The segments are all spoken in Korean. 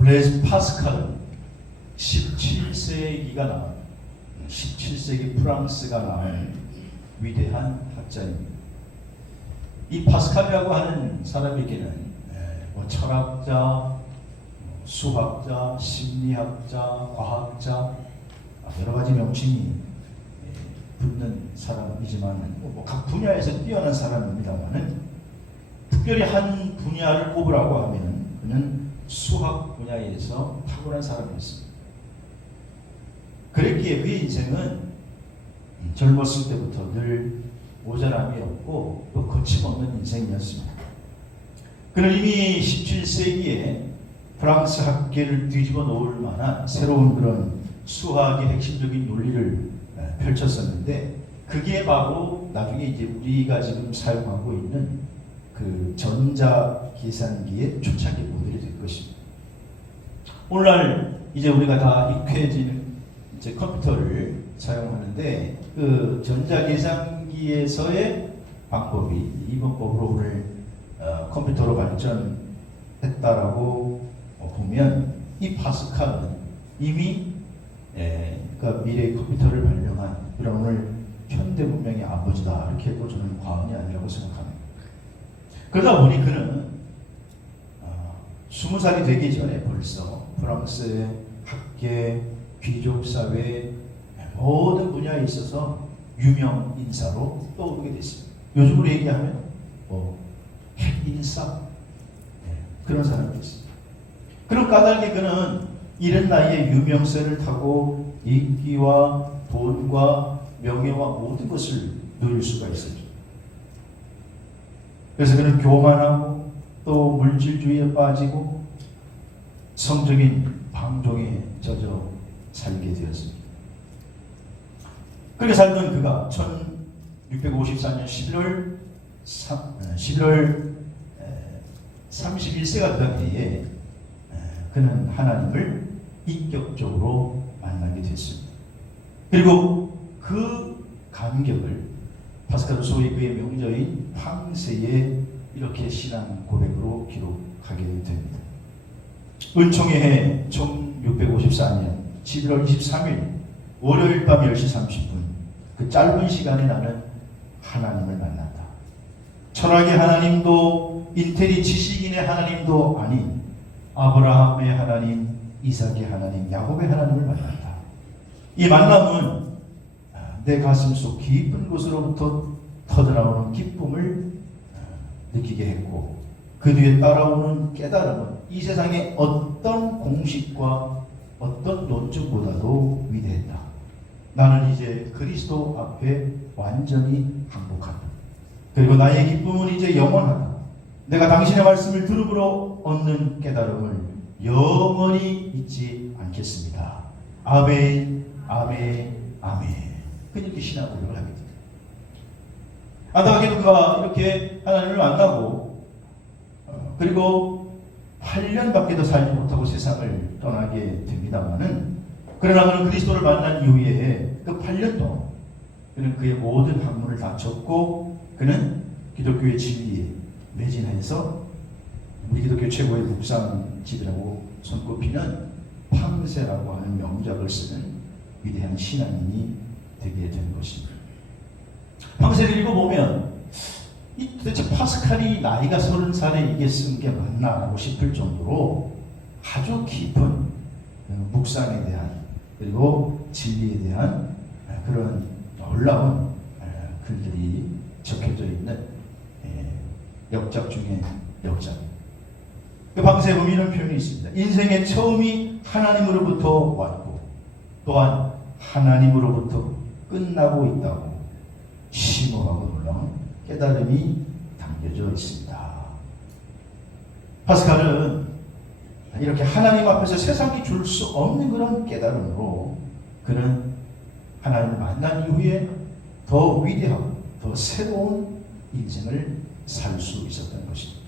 블레이즈 파스칼은 17세기 프랑스가 낳은 위대한 학자입니다. 이 파스칼이라고 하는 사람에게는 뭐 철학자, 수학자, 심리학자, 과학자 여러 가지 명칭이 붙는 사람이지만 각 분야에서 뛰어난 사람입니다만은 특별히 한 분야를 꼽으라고 하면 그는 수학 분야에서 탁월한 사람이었습니다. 그랬기에 그의 인생은 젊었을 때부터 늘 모자람이 없고 또 거침없는 인생이었습니다. 그는 이미 17세기에 프랑스 학계를 뒤집어 놓을 만한 새로운 그런 수학의 핵심적인 논리를 펼쳤었는데 그게 바로 나중에 이제 우리가 지금 사용하고 있는 그 전자계산기의 초창기 모델이 될 것입니다. 오늘날 이제 우리가 다 익숙해진 이제 컴퓨터를 사용하는데 그 전자계산기에서의 방법이 이 방법으로 오늘 컴퓨터로 발전했다라고 보면 이 파스칼은 이미 그러니까 미래의 컴퓨터를 발명한 그런 오늘 현대 문명의 아버지다 이렇게 해도 저는 과언이 아니라고 생각합니다. 그러다 보니 그는 20살이 되기 전에 벌써 프랑스의 학계, 귀족사회 모든 분야에 있어서 유명 인사로 떠오르게 됐습니다. 요즘으로 얘기하면 핵인싸 그런 사람이 있습니다. 그런 까닭에 그는 이른 나이에 유명세를 타고 인기와 돈과 명예와 모든 것을 누릴 수가 있었죠. 그래서 그는 교만하고 또 물질주의에 빠지고 성적인 방종에 젖어 살게 되었습니다. 그렇게 살던 그가 1654년 11월 31세가 되던 해에 그는 하나님을 인격적으로 만나게 됐습니다. 그리고 그 감격을 파스칼은 소위 그의 명저인 황새에 이렇게 신앙 고백으로 기록하게 됩니다. 은총의 해 1654년 11월 23일 월요일 밤 10시 30분 그 짧은 시간에 나는 하나님을 만났다. 철학의 하나님도 인텔리 지식인의 하나님도 아닌 아브라함의 하나님, 이삭의 하나님, 야곱의 하나님을 만났다. 이 만남은 내 가슴 속 깊은 곳으로부터 터져나오는 기쁨을 느끼게 했고 그 뒤에 따라오는 깨달음은 이 세상의 어떤 공식과 어떤 논증보다도 위대했다. 나는 이제 그리스도 앞에 완전히 항복한다. 그리고 나의 기쁨은 이제 영원하다. 내가 당신의 말씀을 들음으로 얻는 깨달음을 영원히 잊지 않겠습니다. 아멘, 아멘, 아멘. 그렇게 신앙 고백을 하게 됩니다. 안타깝게도 그가 이렇게 하나님을 만나고 그리고 8년밖에도 살지 못하고 세상을 떠나게 됩니다만은 그러나 그는 그리스도를 만난 이후에 그 8년 동안 그는 그의 모든 학문을 다 적고 그는 기독교의 진리에 매진해서 우리 기독교 최고의 묵상집이라고 손꼽히는 팡세라고 하는 명작을 쓰는 위대한 신앙인이 되게 된 것입니다. 팡세를 읽어보면 도대체 파스칼이 나이가 30살에 이게 쓴 게 맞나라고 싶을 정도로 아주 깊은 묵상에 대한 그리고 진리에 대한 그런 놀라운 글들이 적혀져 있는 역작 중에 역작. 그 팡세에 보면 이런 표현이 있습니다. 인생의 처음이 하나님으로부터 왔고 또한 하나님으로부터 끝나고 있다고 심오하고 놀라운 깨달음이 담겨져 있습니다. 파스칼은 이렇게 하나님 앞에서 세상이 줄 수 없는 그런 깨달음으로 그는 하나님을 만난 이후에 더 위대하고 더 새로운 인생을 살 수 있었던 것입니다.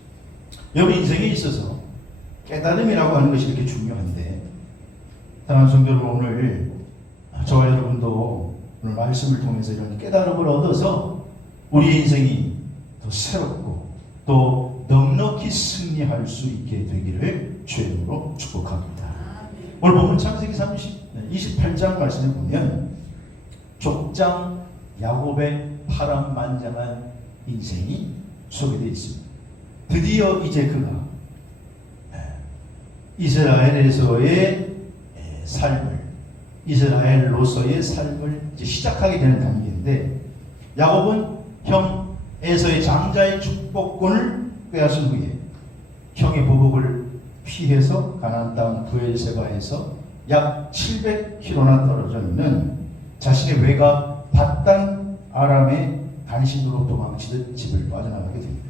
여러분 인생에 있어서 깨달음이라고 하는 것이 이렇게 중요한데 사랑하는 성도 여러분, 오늘 저와 여러분도 오늘 말씀을 통해서 이런 깨달음을 얻어서 우리 인생이 더 새롭고 또 넉넉히 승리할 수 있게 되기를 주임으로 축복합니다. 오늘 보면 창세기 28장 말씀에 보면 족장 야곱의 파란만장한 인생이 소개되어 있습니다. 드디어 이제 그가 이스라엘에서의 삶을, 이스라엘로서의 삶을 이제 시작하게 되는 단계인데, 야곱은 형 에서의 장자의 축복권을 빼앗은 후에 형의 보복을 피해서 가나안 땅 브엘세바에서 약 700km나 떨어져 있는 자신의 외가 밧단 아람의 단신으로 도망치듯 집을 빠져나가게 됩니다.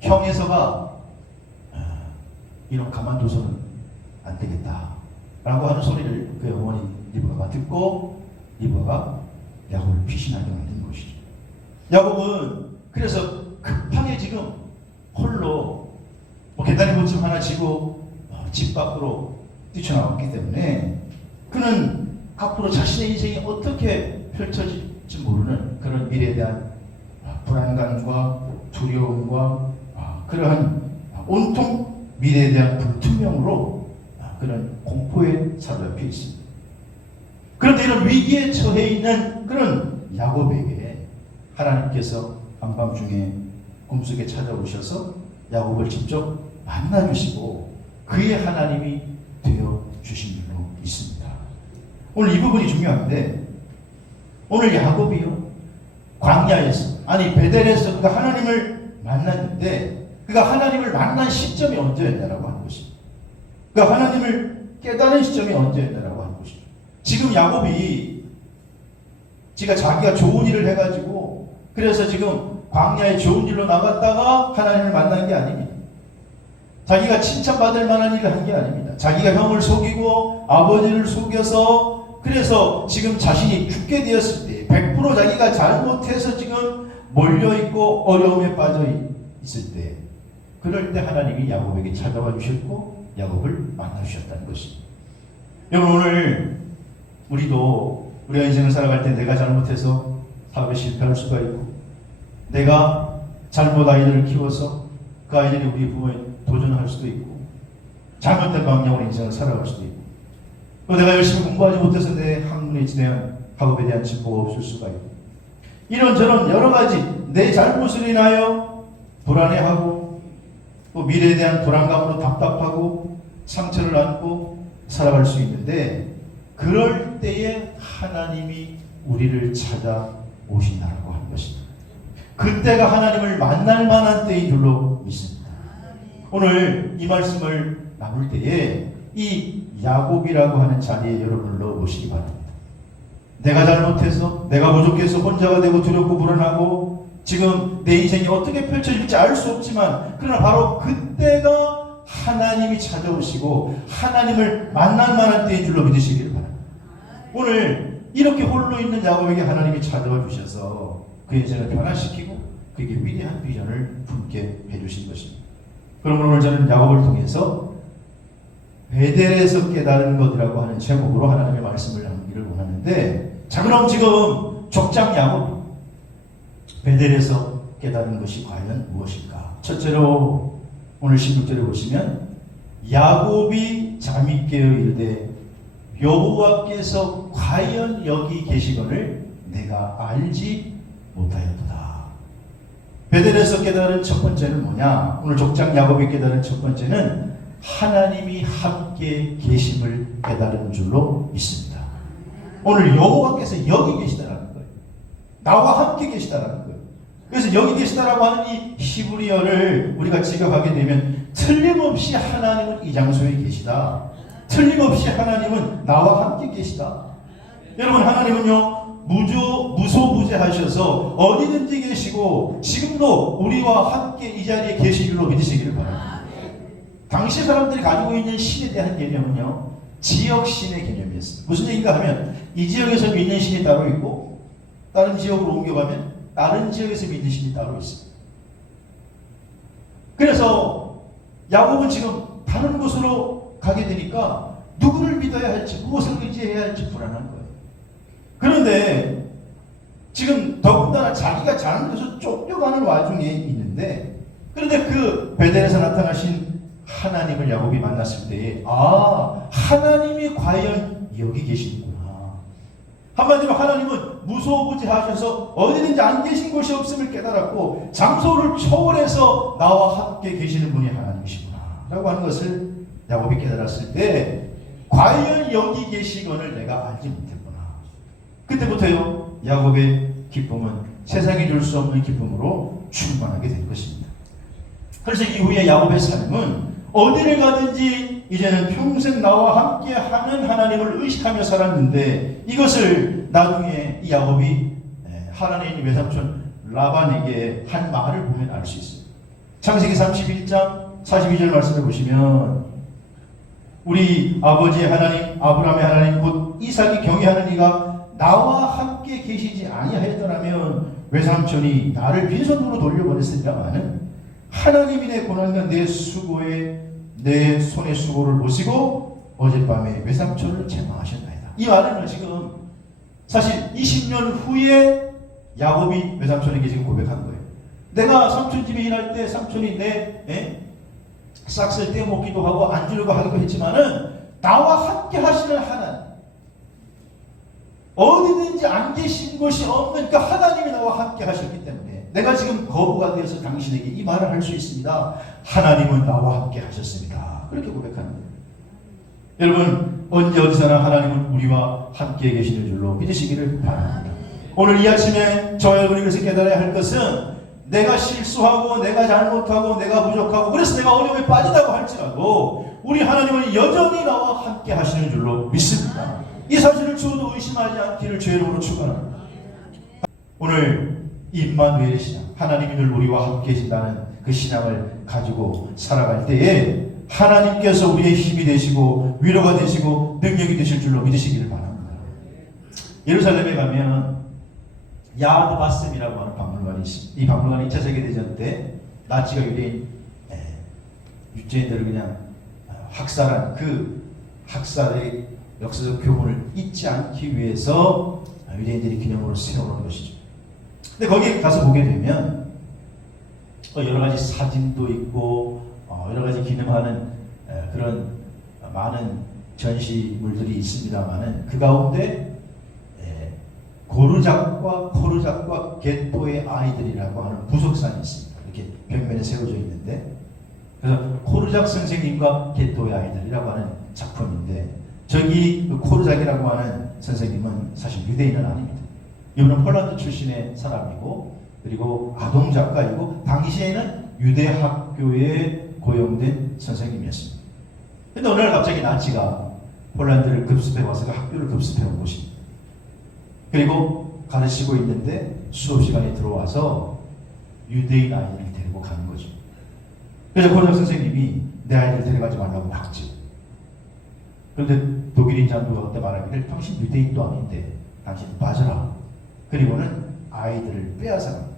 형 에서가 이런 가만둬서는 안 되겠다 라고 하는 소리를 그의 어머니 리브가가 듣고 리브가가 야곱을 피신하게 만든 것이죠. 야곱은 그래서 급하게 지금 홀로 계단의 고침 하나 지고 집 밖으로 뛰쳐나왔기 때문에 그는 앞으로 자신의 인생이 어떻게 펼쳐질지 모르는 그런 미래에 대한 불안감과 두려움과 그러한 온통 미래에 대한 불투명으로 그런 공포에 사로잡혀 있습니다. 그런데 이런 위기에 처해 있는 그런 야곱에게 하나님께서 한밤중에 꿈속에 찾아오셔서 야곱을 직접 만나주시고 그의 하나님이 되어 주신 줄로 있습니다. 오늘 이 부분이 중요한데, 오늘 야곱이요 광야에서, 아니 베델에서 그가 하나님을 만났는데 그가 하나님을 만난 시점이 언제였냐라고 하는 것입니다. 그가 하나님을 깨달은 시점이 언제였냐라고 하는 것이죠. 지금 야곱이 자기가 좋은 일을 해가지고 그래서 지금 광야에 좋은 일로 나갔다가 하나님을 만난 게 아닙니다. 자기가 칭찬받을 만한 일을 한 게 아닙니다. 자기가 형을 속이고 아버지를 속여서 그래서 지금 자신이 죽게 되었을 때 100% 자기가 잘못해서 지금 몰려있고 어려움에 빠져 있을 때, 그럴 때 하나님이 야곱에게 찾아와 주셨고 야곱을 만나 주셨다는 것입니다. 여러분, 오늘 우리도 우리가 인생을 살아갈 때 내가 잘못해서 사업에 실패할 수가 있고, 내가 잘못 아이들을 키워서 그 아이들이 우리 부모에 도전할 수도 있고, 잘못된 방향으로 인생을 살아갈 수도 있고, 또 내가 열심히 공부하지 못해서 내 학문에 대한 학업에 대한 진보가 없을 수가 있고, 이런저런 여러 가지 내 잘못을 인하여 불안해하고 또 미래에 대한 불안감으로 답답하고 상처를 안고 살아갈 수 있는데, 그럴 때에 하나님이 우리를 찾아오신다라고 하는 것입니다. 그때가 하나님을 만날 만한 때인 줄로 믿습니다. 오늘 이 말씀을 나눌 때에 이 야곱이라고 하는 자리에 여러분을 넣어보시기 바랍니다. 내가 잘못해서, 내가 부족해서 혼자가 되고 두렵고 불안하고 지금 내 인생이 어떻게 펼쳐질지 알 수 없지만, 그러나 바로 그때가 하나님이 찾아오시고 하나님을 만날 만한 때인 줄로 믿으시기를 바랍니다. 오늘 이렇게 홀로 있는 야곱에게 하나님이 찾아와 주셔서 그 인생을 변화시키고 그에게 위대한 비전을 품게 해주신 것입니다. 그럼 오늘 저는 야곱을 통해서 베델에서 깨달은 것이라고 하는 제목으로 하나님의 말씀을 나누기를 원하는데, 자, 그럼 지금 족장 야곱, 베델에서 깨달은 것이 과연 무엇일까? 첫째로 오늘 16절에 보시면 야곱이 잠이 깨어 이르되 여호와께서 과연 여기 계시거늘 내가 알지 못하였도다. 베델에서 깨달은 첫 번째는 뭐냐? 오늘 족장 야곱이 깨달은 첫 번째는 하나님이 함께 계심을 깨달은 줄로 믿습니다. 오늘 여호와께서 여기 계시다라는 거예요. 나와 함께 계시다라는 거예요. 그래서 여기 계시다라고 하는 이 히브리어를 우리가 직역하게 되면 틀림없이 하나님은 이 장소에 계시다. 틀림없이 하나님은 나와 함께 계시다. 여러분, 하나님은요 무소부재하셔서 어디든지 계시고 지금도 우리와 함께 이 자리에 계신 줄로 믿으시기를 바랍니다. 당시 사람들이 가지고 있는 신에 대한 개념은요 지역신의 개념이었습니다. 무슨 얘기인가 하면 이 지역에서 믿는 신이 따로 있고 다른 지역으로 옮겨가면 다른 지역에서 믿는 신이 따로 있습니다. 그래서 야곱은 지금 다른 곳으로 가게 되니까 누구를 믿어야 할지, 무엇을 의지해야 할지 불안한 거예요. 그런데 지금 더군다나 자기가 잘못해서 쫓겨가는 와중에 있는데, 그런데 그 베델에서 나타나신 하나님을 야곱이 만났을 때에 하나님이 과연 여기 계시는구나. 한마디로 하나님은 무소부지하셔서 어디든지 안 계신 곳이 없음을 깨달았고 장소를 초월해서 나와 함께 계시는 분이 하나님이시구나 라고 하는 것을 야곱이 깨달았을 때 과연 여기 계시건을 내가 알지 못했구나. 그때부터요 야곱의 기쁨은 세상이 줄 수 없는 기쁨으로 충만하게 될 것입니다. 그래서 이후에 야곱의 삶은 어디를 가든지 이제는 평생 나와 함께 하는 하나님을 의식하며 살았는데 이것을 나중에 이 야곱이 하나님의 외삼촌 라반에게 한 말을 보면 알 수 있어요. 창세기 31장 42절 말씀을 보시면 우리 아버지의 하나님 아브라함의 하나님 곧 이삭이 경외하는 이가 나와 함께 계시지 아니하였더라면 외삼촌이 나를 빈손으로 돌려보냈으리라마는 하나님이 내 고난과 내 수고에 내 손의 수고를 보시고 어젯밤에 외삼촌을 책망하셨나이다. 이 말은 지금 사실 20년 후에 야곱이 외삼촌에게 지금 고백한 거예요. 내가 삼촌 집에 일할 때 삼촌이 내 싹쓸 떼먹기도 하고 안 주려고 하기도 했지만은 나와 함께 하시는 하나님, 어디든지 안 계신 것이 없는 그 하나님이 나와 함께 하셨기 때문에 내가 지금 거부가 되어서 당신에게 이 말을 할 수 있습니다. 하나님은 나와 함께 하셨습니다. 그렇게 고백하는 거예요. 여러분 언제 어디서나 하나님은 우리와 함께 계시는 줄로 믿으시기를 바랍니다. 오늘 이 아침에 저와 여러분이 그래서 깨달아야 할 것은 내가 실수하고 내가 잘못하고 내가 부족하고 그래서 내가 어려움에 빠지다고 할지라도 우리 하나님은 여전히 나와 함께 하시는 줄로 믿습니다. 이 사실을 주어도 의심하지 않기를 주의 이름으로 축원합니다. 오늘 임마누엘의 신앙, 하나님이 늘 우리와 함께 계신다는 그 신앙을 가지고 살아갈 때에 하나님께서 우리의 힘이 되시고 위로가 되시고 능력이 되실 줄로 믿으시기를 바랍니다. 예루살렘에 가면 야드 바셈이라고 하는 박물관이 있습니다. 이 박물관이 2차 세계대전 때 나치가 유대인들을 그냥 학살한 그 학살의 역사적 교훈을 잊지 않기 위해서 유대인들이 기념으로 세워놓은 것이죠. 근데 거기에 가서 보게 되면 여러 가지 사진도 있고 여러 가지 기념하는 그런 많은 전시물들이 있습니다만은 그 가운데 고르작과 코르작과 게토의 아이들이라고 하는 부석산이 있습니다. 이렇게 벽면에 세워져 있는데 그래서 코르작 선생님과 게토의 아이들이라고 하는 작품인데 저기 그 코르작이라고 하는 선생님은 사실 유대인은 아닙니다. 이분은 폴란드 출신의 사람이고 그리고 아동 작가이고 당시에는 유대 학교에 고용된 선생님이었습니다. 그런데 어느 날 갑자기 나치가 폴란드를 급습해 와서 그 학교를 급습해 온 것입니다. 그리고 가르치고 있는데 수업 시간에 들어와서 유대인 아이들을 데리고 가는 거죠. 그래서 고작 선생님이 내 아이들 데려가지 말라고 막죠. 그런데 독일인 장로가 그때 말하기를 당신 유대인도 아닌데 당신 빠져라. 그리고는 아이들을 빼앗아갑니다.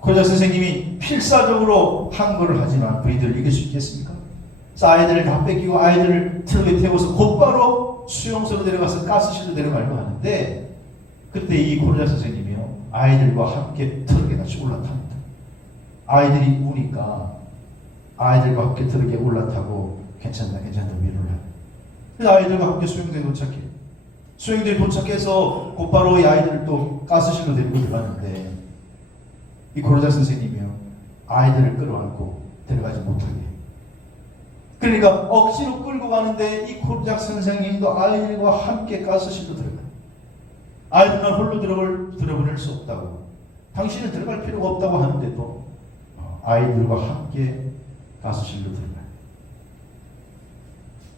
고작 선생님이 필사적으로 항거를 하지만 그이들을 이길 수 있겠습니까? 그래서 아이들을 다 뺏기고 아이들을 트럭에 태워서 곧바로 수용소로 데려가서 가스실로 데려가려고 하는데 그때 이 고르자 선생님이요 아이들과 함께 트럭에 같이 올라탑니다. 아이들이 우니까 아이들과 함께 트럭에 올라타고 괜찮다 위로를 합니다. 그래서 아이들과 함께 수용대에 도착해요. 수용대에 도착해서 곧바로 이 아이들을 또 가스실로 데리고 들어가는데 이 고르자 선생님이요 아이들을 끌어안고 데려가지 못하게 해요. 그러니까 억지로 끌고 가는데 이 고르자 선생님도 아이들과 함께 가스실로 들어가요. 아이들만 홀로 들어보낼 수 없다고 당신은 들어갈 필요가 없다고 하는데도 아이들과 함께 가스실로 들어가요.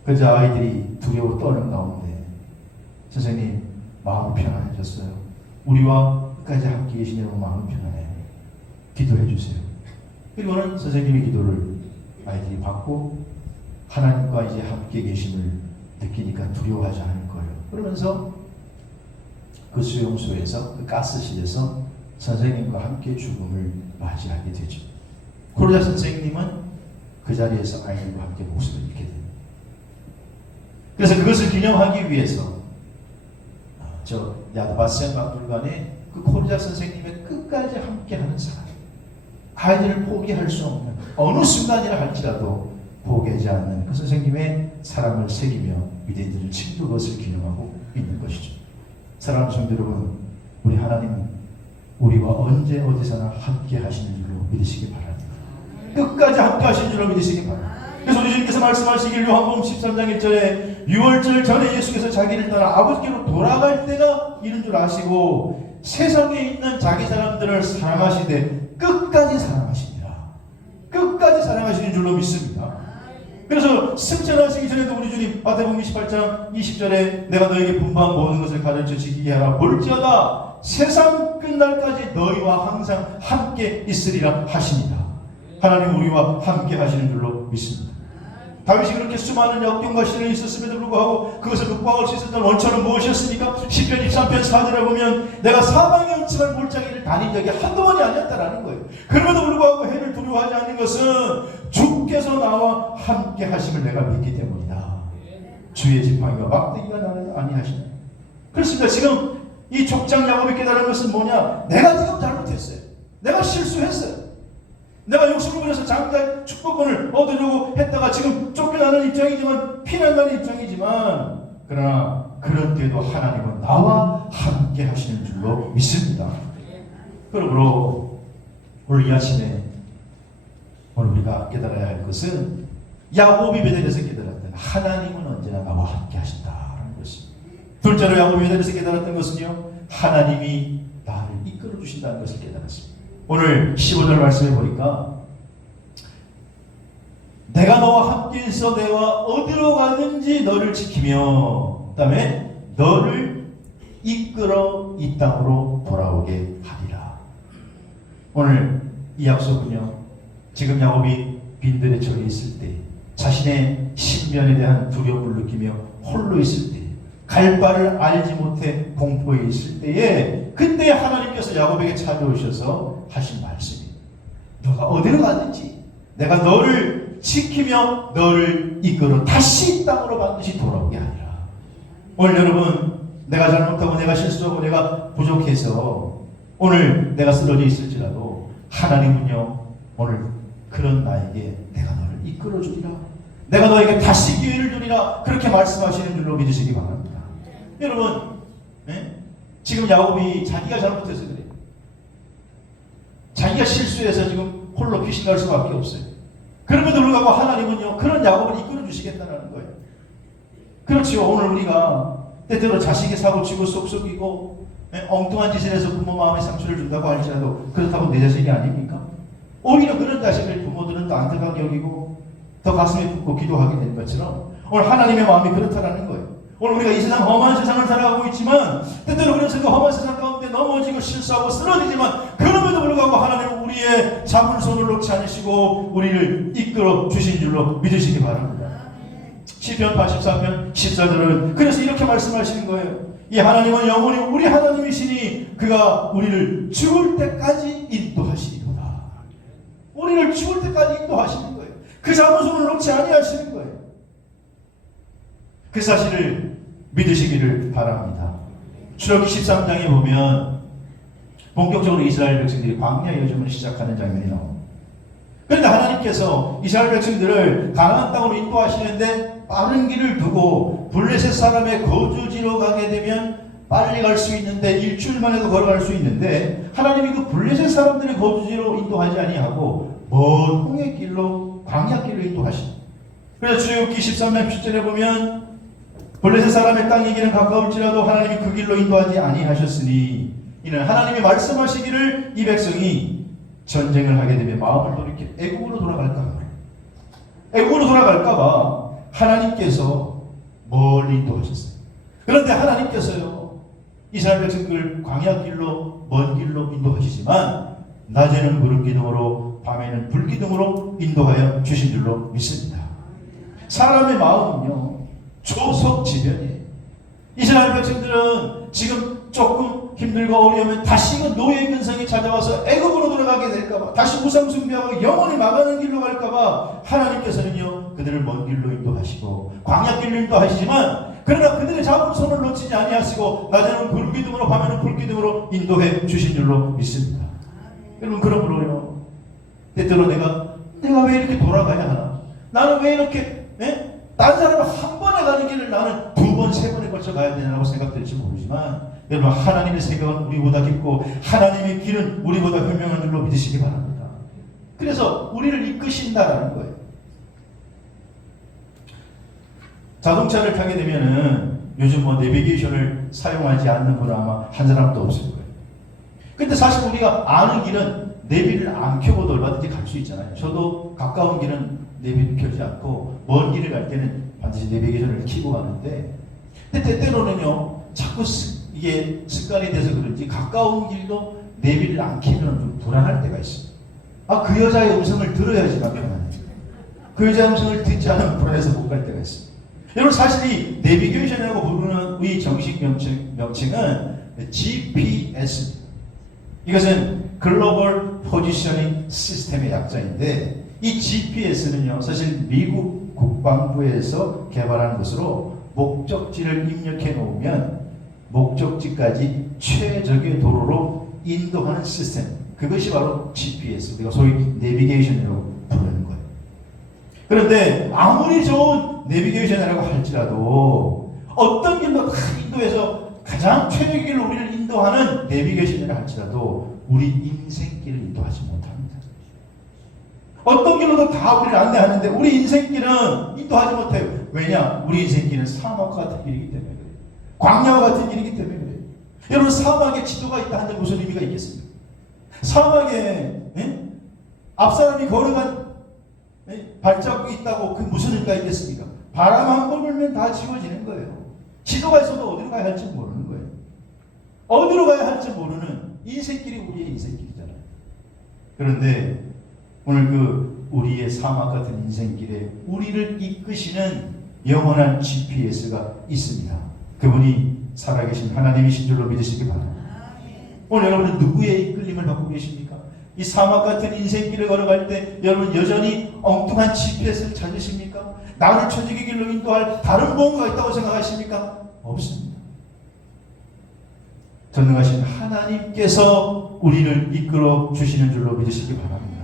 그저 아이들이 두려워 떠는 가운데 선생님 마음이 편안해졌어요. 우리와 끝까지 함께 계시냐고 마음이 편안해요. 기도해 주세요. 그리고는 선생님의 기도를 아이들이 받고 하나님과 이제 함께 계심을 느끼니까 두려워하지 않을 거예요. 그러면서 그 수용소에서 그 가스실에서 선생님과 함께 죽음을 맞이하게 되죠. 고르자 선생님은 그 자리에서 아이들과 함께 목숨을 잃게 됩니다. 그래서 그것을 기념하기 위해서 저 야드바셈 박물관에 그 고르자 선생님의 끝까지 함께하는 사람, 아이들을 포기할 수 없는 어느 순간이라 할지라도 포기하지 않는 그 선생님의 사랑을 새기며 유대인들은 지금도 그것을 기념하고 있는 것이죠. 사랑하는 성도 여러분, 우리 하나님은 우리와 언제 어디서나 함께 하시는 줄로 믿으시기 바랍니다. 끝까지 함께 하시는 줄로 믿으시기 바랍니다. 그래서 우리 주님께서 말씀하시길 요한복음 13장 1절에 6월절 전에 예수께서 자기를 따라 아버지께로 돌아갈 때가 이른 줄 아시고 세상에 있는 자기 사람들을 사랑하시되 끝까지 사랑하시니라. 끝까지 사랑하시는 줄로 믿습니다. 그래서 승천하시기 전에도 우리 주님 마태복음 28장 20절에 내가 너에게 분부한 모든 것을 가르쳐 지키게 하라. 볼지어다 세상 끝날까지 너희와 항상 함께 있으리라 하시니라. 하나님 우리와 함께 하시는 줄로 믿습니다. 다윗이 그렇게 수많은 역경과 시련이 있었음에도 불구하고 그것을 극복할 수 있었던 원천은 무엇이었습니까? 시편 23편 4절에 보면 내가 사방에 음침한 골짜기를 다닌 적이 한두 번이 아니었다라는 거예요. 그럼에도 불구하고 해를 두려워하지 않는 것은 주께서 나와 함께 하심을 내가 믿기 때문이다. 주의 지팡이와 막대기가 나를 아니하시네. 그렇습니다. 지금 이 족장 야곱이 깨달은 것은 뭐냐? 내가 지금 잘못했어요. 내가 실수했어요. 내가 욕심을 부려서 장자의 축복권을 얻으려고 했다가 지금 쫓겨나는 입장이지만 피난가는 입장이지만 그러나 그런 때도 하나님은 나와 함께 하시는 줄로 믿습니다. 그러므로 오늘 이 아침에 오늘 우리가 깨달아야 할 것은 야곱이 베델에서 깨달았던 하나님은 언제나 나와 함께 하신다라는 것입니다. 둘째로 야곱이 베델에서 깨달았던 것은요, 하나님이 나를 이끌어 주신다는 것을 깨달았습니다. 오늘 15절 말씀해 보니까 내가 너와 함께 있어 내가 어디로 가든지 너를 지키며 그 다음에 너를 이끌어 이 땅으로 돌아오게 하리라. 오늘 이 약속은요, 지금 야곱이 빈들의 절에 있을 때 자신의 신변에 대한 두려움을 느끼며 홀로 있을 때 갈 바를 알지 못해 공포에 있을 때에 그때 하나님께서 야곱에게 찾아오셔서 하신 말씀이 너가 어디로 가든지 내가 너를 지키며 너를 이끌어 다시 이 땅으로 반드시 돌아오게 하리라. 오늘 여러분, 내가 잘못하고 내가 실수하고 내가 부족해서 오늘 내가 쓰러져 있을지라도 하나님은요, 오늘 그런 나에게 내가 너를 이끌어 주리라. 내가 너에게 다시 기회를 주리라. 그렇게 말씀하시는 줄로 믿으시기 바랍니다. 여러분, 지금 야곱이 자기가 잘못해서 그래요. 자기가 실수해서 지금 홀로 귀신 갈 수밖에 없어요. 그럼에도 불구하고 하나님은요, 그런 야곱을 이끌어 주시겠다는 거예요. 그렇지요. 오늘 우리가 때때로 자식이 사고치고 쏙쏙이고 엉뚱한 짓을 해서 부모 마음에 상처를 준다고 할지라도 그렇다고 내 자식이 아닙니까? 오히려 그런 자식을 부모들은 더 안타깝게 여기고 더 가슴에 붓고 기도하게 된 것처럼 오늘 하나님의 마음이 그렇다라는 거예요. 오늘 우리가 이 세상 험한 세상을 살아가고 있지만 때때로 그래서 그 험한 세상 가운데 넘어지고 실수하고 쓰러지지만 그럼에도 불구하고 하나님은 우리의 잡은 손을 놓지 않으시고 우리를 이끌어 주신 줄로 믿으시기 바랍니다. 시편 83편 14절은 그래서 이렇게 말씀하시는 거예요. 이 하나님은 영원히 우리 하나님이시니 그가 우리를 죽을 때까지 인도하시리로다. 우리를 죽을 때까지 인도하시는 거예요. 그 잡은 손을 놓지 아니하시는 거예요. 그 사실을 믿으시기를 바랍니다. 출애굽기 13장에 보면 본격적으로 이스라엘 백성들이 광야 여정을 시작하는 장면이 나옵니다. 그런데 하나님께서 이스라엘 백성들을 가나안 땅으로 인도하시는데 빠른 길을 두고 블레셋 사람의 거주지로 가게 되면 빨리 갈 수 있는데 일주일만 해도 걸어갈 수 있는데 하나님이 그 블레셋 사람들의 거주지로 인도하지 아니하고 먼 홍해 길로 광야 길로 인도하십니다. 그래서 출애굽기 13장 7절에 보면 블레셋 사람의 땅이 길은 가까울지라도 하나님이 그 길로 인도하지 아니하셨으니 이는 하나님이 말씀하시기를 이 백성이 전쟁을 하게 되면 마음을 돌이켜 애국으로 돌아갈까 봐. 애국으로 돌아갈까 봐 하나님께서 멀리 인도하셨어요. 그런데 하나님께서요, 이스라엘 백성들 광야 길로 먼 길로 인도하시지만 낮에는 구름 기둥으로 밤에는 불 기둥으로 인도하여 주신 줄로 믿습니다. 사람의 마음은요, 조석지변이에요. 이스라엘 백성들은 지금 조금 힘들고 어려우면 다시금 노예 근성이 찾아와서 애굽으로 돌아가게 될까봐, 다시 우상 숭배하고 영원히 망하는 길로 갈까봐 하나님께서는요, 그들을 먼 길로 인도하시고 광야 길로 인도하시지만 그러나 그들의 잡은 손을 놓치지 아니하시고 낮에는 불기둥으로 밤에는 불기둥으로 인도해 주신 줄로 믿습니다. 여러분, 그러므로요, 때때로 내가 왜 이렇게 돌아가야 하나? 나는 왜 이렇게 다른 사람은 한 번에 가는 길을 나는 두 번, 세 번에 걸쳐 가야 되냐고 생각될지 모르지만 여러분 하나님의 생각은 우리보다 깊고 하나님의 길은 우리보다 현명한 줄로 믿으시기 바랍니다. 그래서 우리를 이끄신다라는 거예요. 자동차를 타게 되면은 요즘 뭐 내비게이션을 사용하지 않는 분은 아마 한 사람도 없을 거예요. 근데 사실 우리가 아는 길은 내비를 안 켜고도 얼마든지 갈 수 있잖아요. 저도 가까운 길은 내비를 켜지 않고 먼 길을 갈 때는 반드시 내비게이션을 켜고 가는데, 근데 때때로는요 자꾸 이게 습관이 돼서 그런지 가까운 길도 내비를 안 켜면 좀 불안할 때가 있어요. 그 여자의 음성을 들어야지만 편하네요. 그 여자의 음성을 듣지 않으면 불안해서 못 갈 때가 있어요. 여러분 사실 이 내비게이션이라고 부르는 이 정식 명칭은 GPS, 이것은 글로벌 포지셔닝 시스템의 약자인데, 이 GPS는요 사실 미국 국방부에서 개발한 것으로 목적지를 입력해 놓으면 목적지까지 최적의 도로로 인도하는 시스템, 그것이 바로 GPS, 우리가 소위 내비게이션이라고 부르는 거예요. 그런데 아무리 좋은 내비게이션이라고 할지라도 어떤 길로 다 인도해서 가장 최적의 길로 우리를 인도하는 내비게이션이라 할지라도 우리 인생길을 인도하지 못합니다. 어떤 길로도 다 우리를 안내하는데 우리 인생길은 인도하지 못해요. 왜냐? 우리 인생길은 사막과 같은 길이기 때문에 그래요. 광야와 같은 길이기 때문에 그래요. 여러분 사막에 지도가 있다 하는데 무슨 의미가 있겠습니까? 사막에 앞사람이 걸어간 발자국이 있다고 그 무슨 의미가 있겠습니까? 바람 한 번 불면 다 지워지는 거예요. 지도가 있어도 어디로 가야 할지 모르는 거예요. 어디로 가야 할지 모르는 인생길이 우리의 인생길이잖아요. 그런데 오늘 우리의 사막 같은 인생길에 우리를 이끄시는 영원한 GPS가 있습니다. 그분이 살아계신 하나님이신 줄로 믿으시기 바랍니다. 오늘 여러분은 누구의 이끌림을 받고 계십니까? 이 사막 같은 인생길을 걸어갈 때 여러분 여전히 엉뚱한 GPS를 찾으십니까? 나를 천직의 길로 인도할 다른 무언가가 있다고 생각하십니까? 없습니다. 전능하신 하나님께서 우리를 이끌어 주시는 줄로 믿으시기 바랍니다.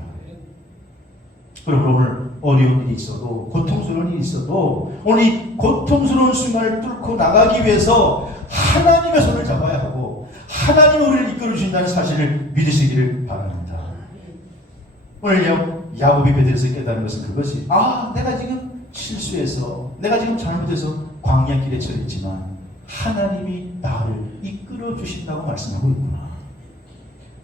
그럼 오늘 어려운 일이 있어도, 고통스러운 일이 있어도 오늘 이 고통스러운 순간을 뚫고 나가기 위해서 하나님의 손을 잡아야 하고 하나님이 우리를 이끌어 주신다는 사실을 믿으시기를 바랍니다. 오늘 야곱이 베드로에서 깨달은 것은 그것이, 내가 지금 실수해서, 내가 지금 잘못해서 광야길에 처했지만 하나님이 나를 이끌어 주신다고 말씀하고 있구나.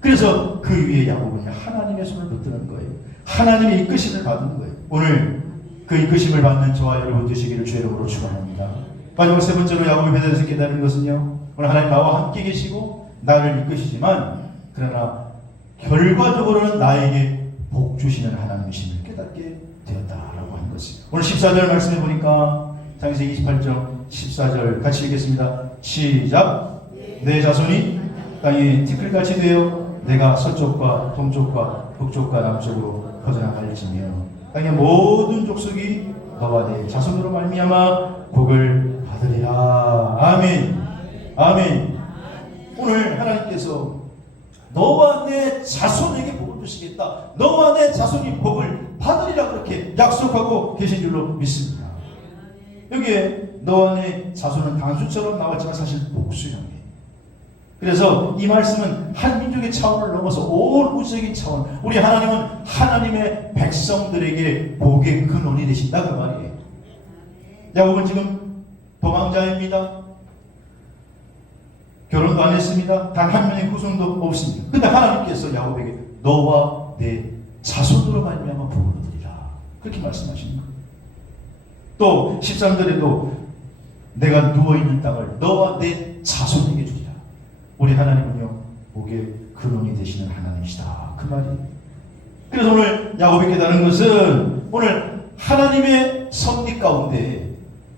그래서 그 위에 야곱은 하나님의 손을 붙드는 거예요. 하나님의 이끄심을 받는 거예요. 오늘 그 이끄심을 받는 저와 여러분 되시기를 주의 이름으로 축원합니다. 마지막 세 번째로 야곱이 베드로에서 깨달은 것은요, 오늘 하나님 나와 함께 계시고 나를 이끄시지만 그러나 결과적으로는 나에게 복 주시는 하나님이심을 깨닫게 되었다라고 하는 것입니다. 오늘 14절 말씀해 보니까 창세기 28장 14절 같이 읽겠습니다. 시작. 내 자손이 땅에 티끌같이 되어 내가 서쪽과 동쪽과 북쪽과 남쪽으로 퍼져나갈지며 땅의 모든 족속이 너와 내 자손으로 말미암아 복을 받으리라. 아멘. 아멘. 오늘 하나님께서 너와 내 자손에게 복을 주시겠다, 너와 내 자손이 복을 받으리라 그렇게 약속하고 계신 줄로 믿습니다. 여기에 너와 내 자손은 단수처럼 나왔지만 사실 복수형이에요. 그래서 이 말씀은 한 민족의 차원을 넘어서 온 우주적인 차원, 우리 하나님은 하나님의 백성들에게 복의 근원이 되신다 그 말이에요. 야곱은 지금 도망자입니다. 결혼도 안 했습니다. 단 한 명의 후손도 없습니다. 근데 하나님께서 야곱에게 너와 내 자손으로 말미암아 복을 얻으리라 그렇게 말씀하시는 거예요. 또 13절에도 내가 누워있는 땅을 너와 내 자손에게 주리라. 우리 하나님은요 복의 근원이 되시는 하나님이시다 그 말이에요. 그래서 오늘 야곱이 깨달은 것은 오늘 하나님의 섭리 가운데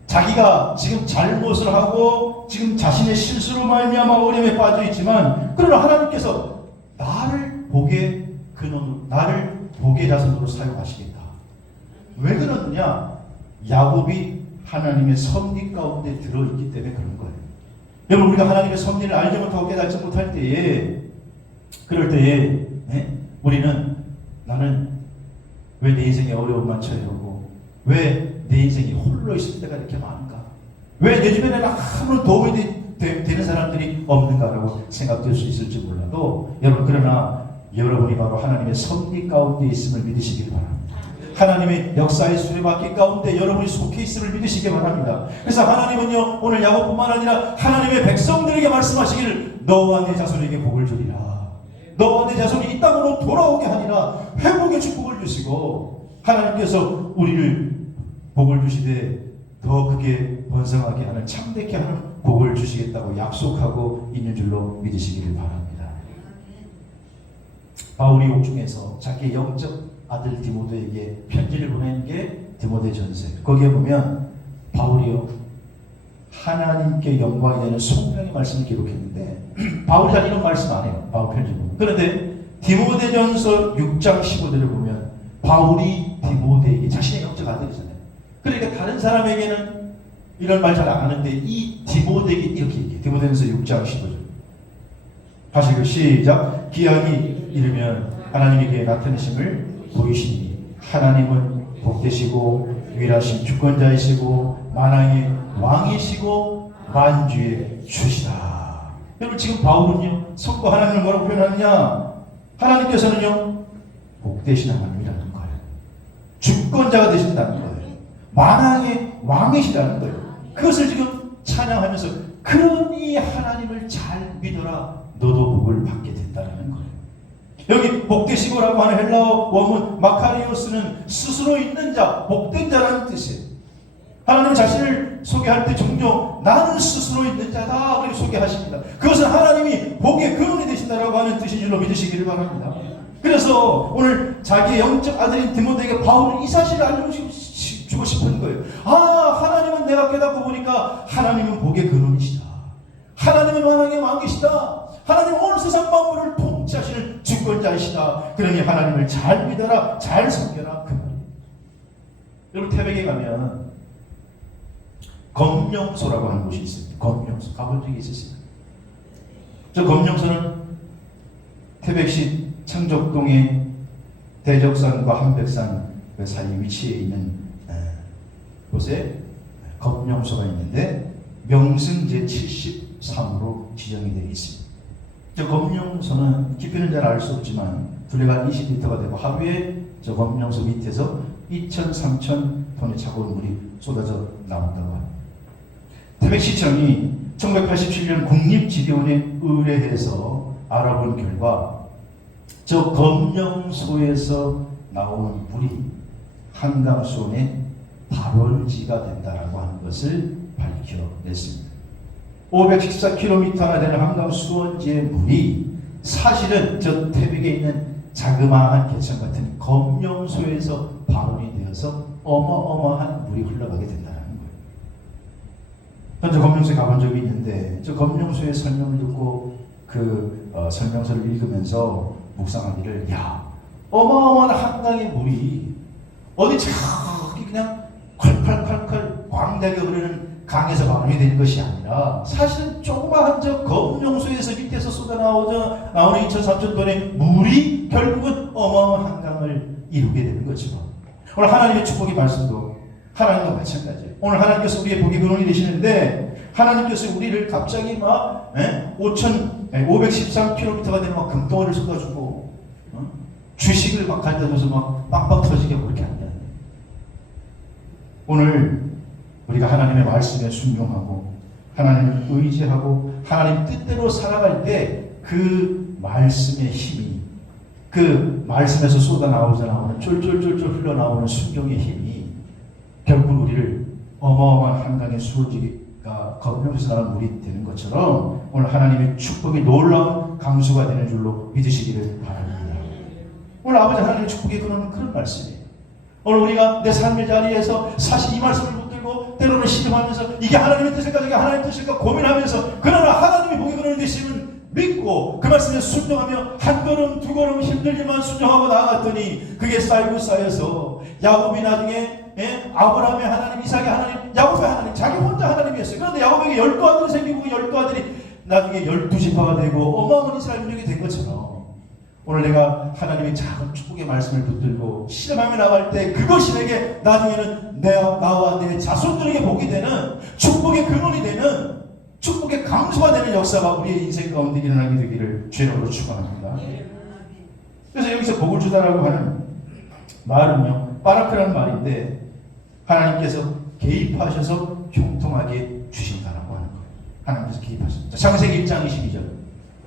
자기가 지금 잘못을 하고 지금 자신의 실수로 말미암아 어려움에 빠져 있지만, 그러나 하나님께서 나를 복의 근원으로, 나를 복의 자손으로 사용하시겠다. 왜 그러느냐? 야곱이 하나님의 섭리 가운데 들어있기 때문에 그런 거예요. 여러분, 우리가 하나님의 섭리를 알지 못하고 깨닫지 못할 때에, 그럴 때에 우리는 나는 왜 내 인생에 어려움만 처해오고, 왜 내 인생이 홀로 있을 때가 이렇게 많은가? 왜 내 주변에는 아무런 도움이 되는 사람들이 없는가라고 생각될 수 있을지 몰라도 여러분, 그러나 여러분이 바로 하나님의 섭리 가운데 있음을 믿으시길 바랍니다. 하나님의 역사의 수레바퀴 가운데 여러분이 속해 있음을 믿으시기 바랍니다. 그래서 하나님은요, 오늘 야고뿐만 아니라 하나님의 백성들에게 말씀하시기를 너와 내 자손에게 복을 주리라. 너와 내 자손이 이 땅으로 돌아오게 하니라. 회복의 축복을 주시고 하나님께서 우리를 복을 주시되 더 크게 번성하게 하는, 참되게 하는 복을 주시겠다고 약속하고 있는 줄로 믿으시기를 바랍니다. 바울이 옥중에서 자기의 영적 아들 디모데에게 편지를 보낸 게 디모데전서. 거기에 보면 바울이요, 하나님께 영광이 되는 성령의 말씀을 기록했는데 바울이 잘 이런 말씀 안 해요. 바울 편지 보면. 그런데 디모데전서 6장 15절을 보면 바울이 디모데에게, 자신의 영적 아들이잖아요. 그러니까 다른 사람에게는 이런 말 잘 안 하는데 이 디모데에게 이렇게 얘기해요. 디모데전서 6장 15절. 다시 시작. 기약이 이르면 하나님의 그의 나타내심을 보이시니 하나님은 복되시고 유일하신 주권자이시고 만왕의 왕이시고 만주의 주시다. 여러분, 지금 바울은요, 성도 하나님을 뭐라고 표현하느냐? 하나님께서는요, 복되신 하나님이라는 거예요. 주권자가 되신다는 거예요. 만왕의 왕이시라는 거예요. 그것을 지금 찬양하면서 그러니 하나님을 잘 믿어라. 너도 복을 받게 된다는 거예요. 여기 복되시고라고 하는 헬라어 원문 마카리오스는 스스로 있는 자, 복된 자라는 뜻이에요. 하나님 자신을 소개할 때 종종 나는 스스로 있는 자다 그렇게 소개하십니다. 그것은 하나님이 복의 근원이 되신다라고 하는 뜻인 줄로 믿으시기를 바랍니다. 그래서 오늘 자기의 영적 아들인 디모데에게 바울은 이 사실을 알려주고 싶은 거예요. 하나님은 내가 깨닫고 보니까 하나님은 복의 근원이시다. 하나님은 만왕의 왕이시다. 하나님은 온 세상 만물을 통치하시는 주권자이시다. 그러니 하나님을 잘 믿어라, 잘 섬겨라, 그 말이에요. 여러분, 태백에 가면 검령소라고 하는 곳이 있습니다. 검령소 가본 적이 있으세요? 저 검령소는 태백시 창적동의 대적산과 한백산 그 사이 위치에 있는 곳에 검령소가 있는데 명승 제73으로 지정이 되어 있습니다. 저 검령소는 깊이는 잘 알 수 없지만 둘레가 20m가 되고 하루에 저 검령소 밑에서 2,000, 3,000톤의 차가운 물이 쏟아져 나온다고 합니다. 태백시청이 1987년 국립지리원에 의뢰해서 알아본 결과 저 검령소에서 나오는 물이 한강수원의 발원지가 된다라고 하는 것을 밝혀냈습니다. 514km나 되는 한강수원지의 물이 사실은 저 태백에 있는 자그마한 개천 같은 검령소에서 발원이 되어서 어마어마한 물이 흘러가게 된다는 거예요. 저 검령소에 가본 적이 있는데 저 검령소의 설명을 듣고 그 설명서를 읽으면서 묵상하기를, 어마어마한 한강의 물이 어디 저기 그냥 콸콸콸콸 광대하게 흐르는 강에서 발원이 되는 것이 아니라 사실은 조그마한 저 검령소에서 밑에서 쏟아나오는 2,000, 3,000톤의 물이 결국은 어마어마한 한강을 이루게 되는 거죠. 오늘 하나님의 축복의 말씀도 하나님과 마찬가지예요. 오늘 하나님께서 우리의 복의 근원이 되시는데 하나님께서 우리를 갑자기 막 513km가 되는 막 금덩어리를 쏟아주고 주식을 막 가져다줘서 막 빵빵 터지게 그렇게 한다. 오늘 우리가 하나님의 말씀에 순종하고 하나님을 의지하고 하나님 뜻대로 살아갈 때 그 말씀의 힘이, 그 말씀에서 쏟아나오는 쫄쫄쫄쫄 흘러나오는 순종의 힘이 결국 우리를 어마어마한 한강의 수호지가 검령에서 나온 물이 되는 것처럼 오늘 하나님의 축복이 놀라운 강수가 되는 줄로 믿으시기를 바랍니다. 오늘 아버지 하나님의 축복의 근원은 그런 말씀이에요. 오늘 우리가 내 삶의 자리에서 사실 이 말씀을 붙들고 때로는 신음하면서 이게 하나님의 뜻일까 저게 하나님의 뜻일까 고민하면서 그러나 하나님이 복의 근원이 되시면 믿고 그 말씀에 순종하며 한 걸음 두 걸음 힘들지만 순종하고 나아갔더니 그게 쌓이고 쌓여서 야곱이 나중에 아브라함의 하나님, 이삭의 하나님, 야곱의 하나님, 자기 혼자 하나님이었어요. 그런데 야곱에게 12아들이 생기고 12아들이 나중에 12지파가 되고 어마어마한 이스라엘 민족이 된 것처럼 오늘 내가 하나님의 작은 축복의 말씀을 붙들고 실험하며 나갈 때 그것이 내게 나중에는 나와 내 자손들에게 복이 되는 축복의 근원이 되는 축복의 강소가 되는 역사가 우리의 인생 가운데 일어나게 되기를 주님으로 축원합니다. 그래서 여기서 복을 주다라고 하는 말은요, 바라크라는 말인데 하나님께서 개입하셔서 형통하게 주신다라고 하는 거예요. 하나님께서 개입하셨다. 창세기 1장 22절.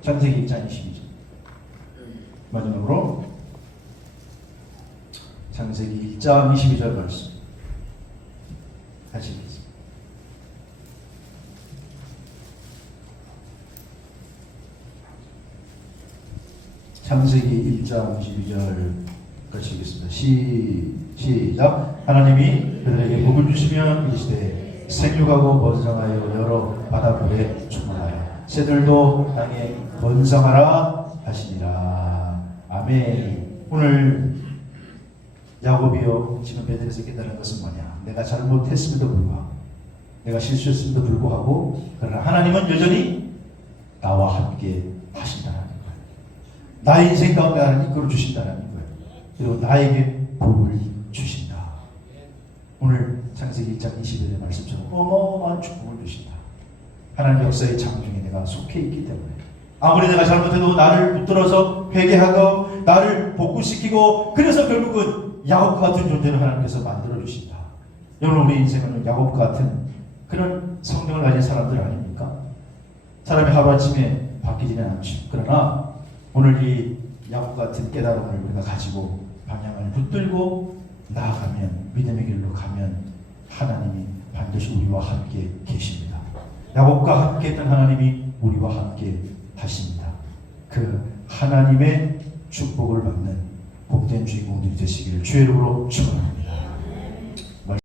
창세기 1장 22절. 마지막으로 창세기 1장 22절 말씀 같이 읽겠습니다. 창세기 1장 22절 같이 읽겠습니다. 시작. 하나님이 그들에게 복을 주시며 이르시되 생육하고 번성하여 여러 바다물에 충만하여 새들도 땅에 번성하라 하시니라. 아멘. 오늘 야곱이요 지금 베델에서 깨달은 것은 뭐냐? 내가 잘못했음에도 불구하고 내가 실수했음에도 불구하고 그러나 하나님은 여전히 나와 함께 하신다는 거예요. 나의 인생 가운데 하나님 이끌어 주신다는 거예요. 그리고 나에게 복을 주신다. 오늘 창세기 1장 21절의 말씀처럼 어마어마한 축복을 주신다. 하나님 역사의 장중에 내가 속해 있기 때문에 아무리 내가 잘못해도 나를 붙들어서 회개하고 나를 복구시키고 그래서 결국은 야곱 같은 존재를 하나님께서 만들어 주신다. 여러분 우리 인생은 야곱 같은 그런 성경을 가진 사람들 아닙니까? 사람이 하루아침에 바뀌지는 않죠. 그러나 오늘 이 야곱 같은 깨달음을 우리가 가지고 방향을 붙들고 나아가면 믿음의 길로 가면 하나님이 반드시 우리와 함께 계십니다. 야곱과 함께 했던 하나님이 우리와 함께 하십니다. 그 하나님의 축복을 받는 복된 주인공들이 되시기를 주의 이름으로 축원합니다.